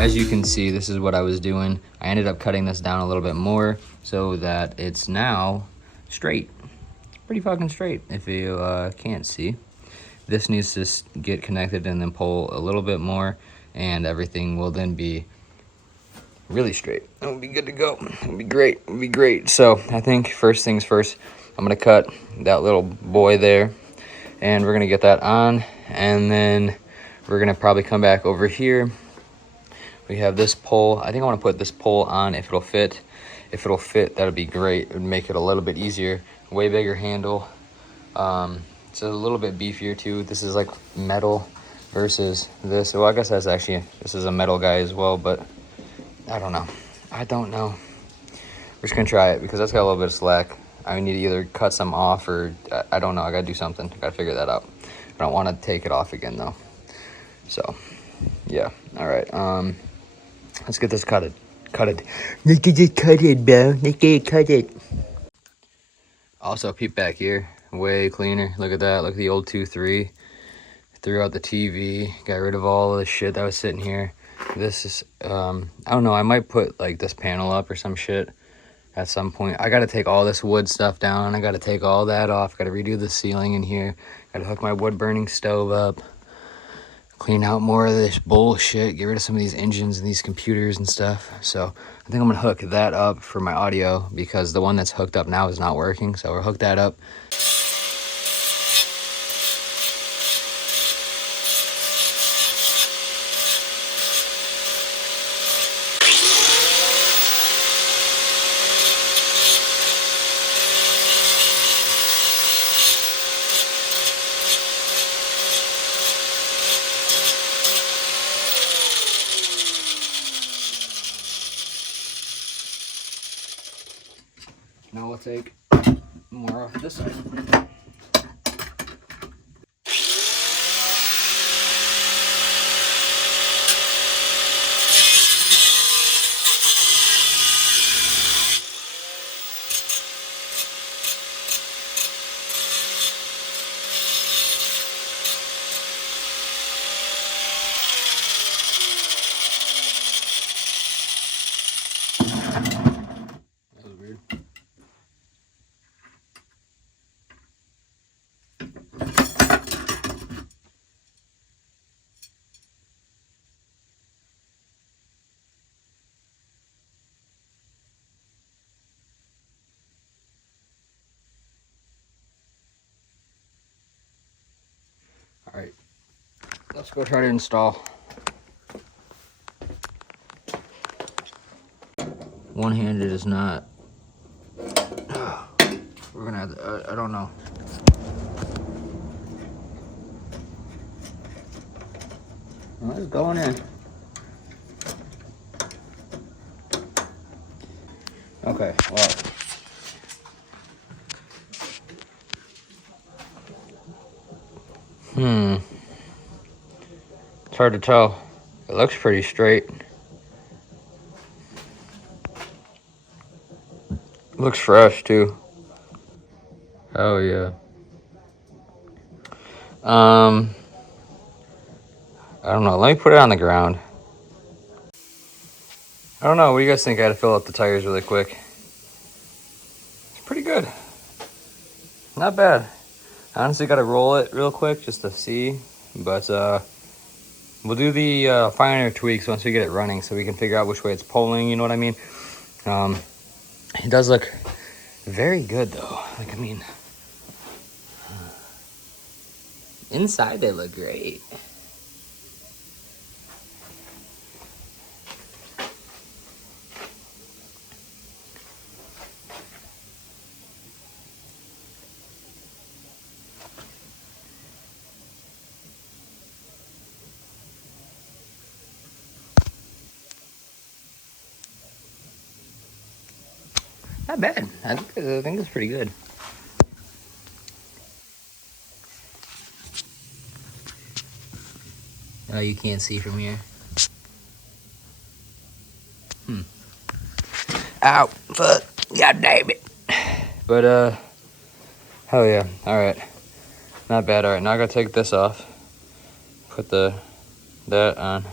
as you can see, this is what I was doing. I ended up cutting this down a little bit more so that it's now straight. It's pretty fucking straight if you can't see. This needs to get connected and then pull a little bit more, and everything will then be really straight. It'll be good to go. It'll be great. It'll be great. So I think first things first, I'm gonna cut that little boy there, and we're gonna get that on, and then we're gonna probably come back over here. We have this pole. I think I want to put this pole on if it'll fit. If it'll fit, that'll be great. It would make it a little bit easier. Way bigger handle. It's a little bit beefier too. This is like metal versus this. Well, I guess this is a metal guy as well, but I don't know. We're just gonna try it because that's got a little bit of slack. I need to either cut some off or I don't know. I gotta do something. I gotta figure that out. I don't want to take it off again though. So yeah. All right. Let's get this cutted. Let's get it cutted, bro. Let's get it cutted. Also, peep back here. Way cleaner. Look at that. Look at the old 2-3. Threw out the TV. Got rid of all of the shit that was sitting here. This is, I don't know. I might put like this panel up or some shit at some point. I got to take all this wood stuff down. I got to take all that off. Got to redo the ceiling in here. Got to hook my wood burning stove up. Clean out more of this bullshit, get rid of some of these engines and these computers and stuff. So I think I'm gonna hook that up for my audio because the one that's hooked up now is not working. So we'll hook that up. Now we'll take more off this side. That was weird. All right, let's go try to install. One-handed is not. We're gonna have to, I don't know. Well, it's going in. Okay, well. It's hard to tell. It looks pretty straight. Looks fresh too. Oh yeah. I don't know. Let me put it on the ground. I don't know. What do you guys think? I had to fill up the tires really quick. It's pretty good. Not bad. I honestly got to roll it real quick just to see. But we'll do the finer tweaks once we get it running so we can figure out which way it's pulling. You know what I mean? It does look very good though. Like, I mean, inside they look great. Not bad. I think it's pretty good. Oh, you can't see from here. Ow, fuck, god damn it. But, hell yeah, all right. Not bad. All right, now I gotta take this off. Put that on.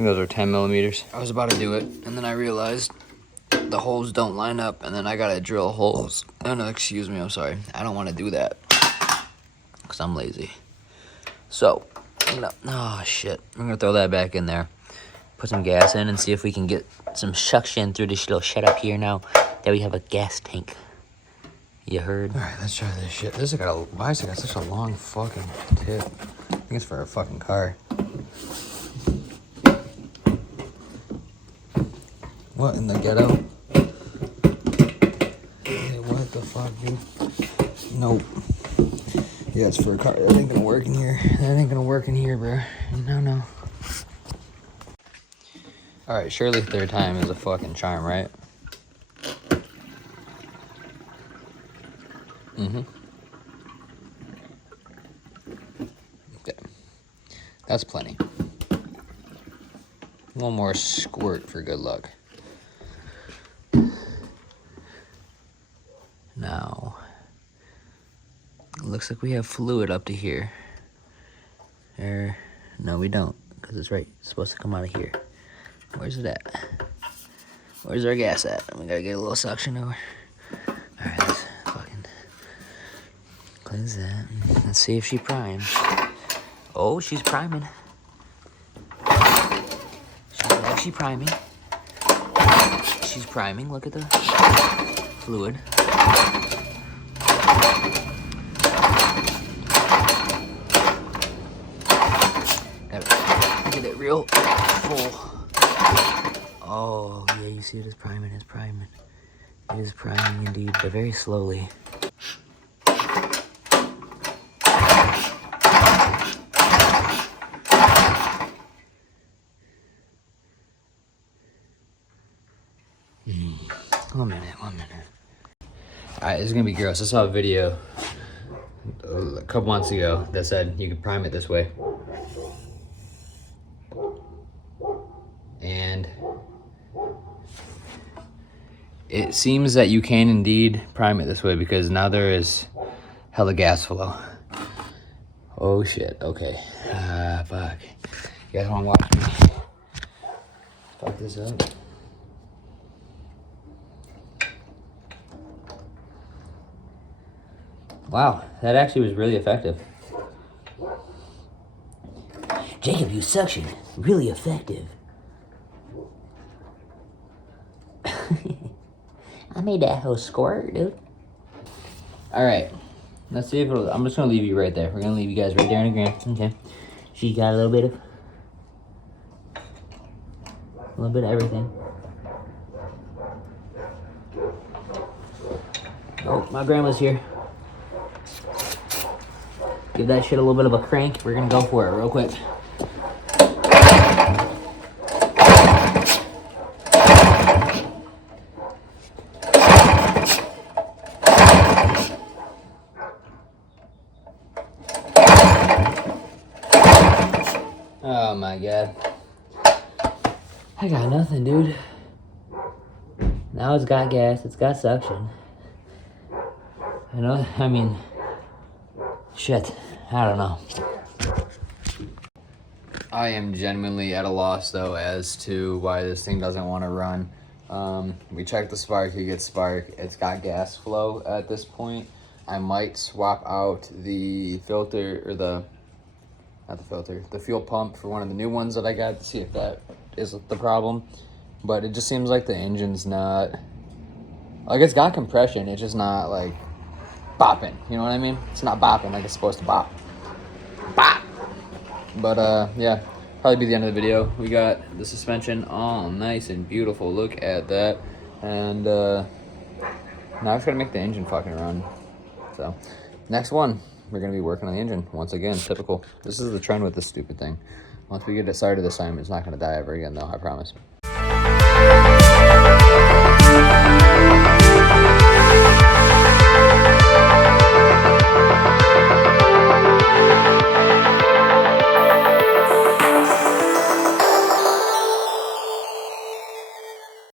think those are 10 millimeters. I was about to do it, and then I realized the holes don't line up, and then I gotta drill holes. Oh no, excuse me, I'm sorry. I don't want to do that because I'm lazy. So, oh shit, I'm gonna throw that back in there. Put some gas in and see if we can get some suction through this little shut up here now that we have a gas tank. You heard? All right, let's try this shit. This has got why has it got such a long fucking tip? I think it's for a fucking car. What in the ghetto? Hey, what the fuck, dude? Nope. Yeah, it's for a car. That ain't gonna work in here. That ain't gonna work in here, bro. No. Alright, surely third time is a fucking charm, right? Mm-hmm. Okay. That's plenty. One more squirt for good luck. Now, looks like we have fluid up to here. No, we don't, because it's right. It's supposed to come out of here. Where's it at? Where's our gas at? We gotta get a little suction over. Alright, let's fucking cleanse that. Let's see if she primes. Oh, she's priming. She's priming. She's priming. Look at the fluid. Get it real full. Oh, yeah, you see it is priming. It's priming. It is priming indeed, but very slowly. One minute. Alright, this is gonna be gross. I saw a video a couple months ago that said you could prime it this way. And it seems that you can indeed prime it this way because now there is hella gas flow. Oh shit, okay. Fuck. You guys wanna watch me fuck this up? Wow, that actually was really effective. Jacob, you suction. Really effective. I made that whole squirt, dude. Alright. Let's see if it'll... I'm just gonna leave you right there. We're gonna leave you guys right there in the ground. Okay. She got a little bit of everything. Oh, my grandma's here. Give that shit a little bit of a crank. We're gonna go for it real quick. Oh my god. I got nothing, dude. Now it's got gas, it's got suction. I mean, shit, I don't know. I am genuinely at a loss though as to why this thing doesn't want to run. We checked the spark, you get spark, it's got gas flow at this point. I might swap out the filter, or the fuel pump for one of the new ones that I got to see if that is the problem. But it just seems like the engine's not, like, it's got compression, it's just not like bopping, you know what I mean? It's not bopping like it's supposed to bop. Bop! But yeah, probably be the end of the video. We got the suspension all nice and beautiful, look at that. And now I just gotta make the engine fucking run. So next one, we're gonna be working on the engine once again. Typical. This is the trend with this stupid thing. Once we get it started this time, it's not gonna die ever again though, I promise.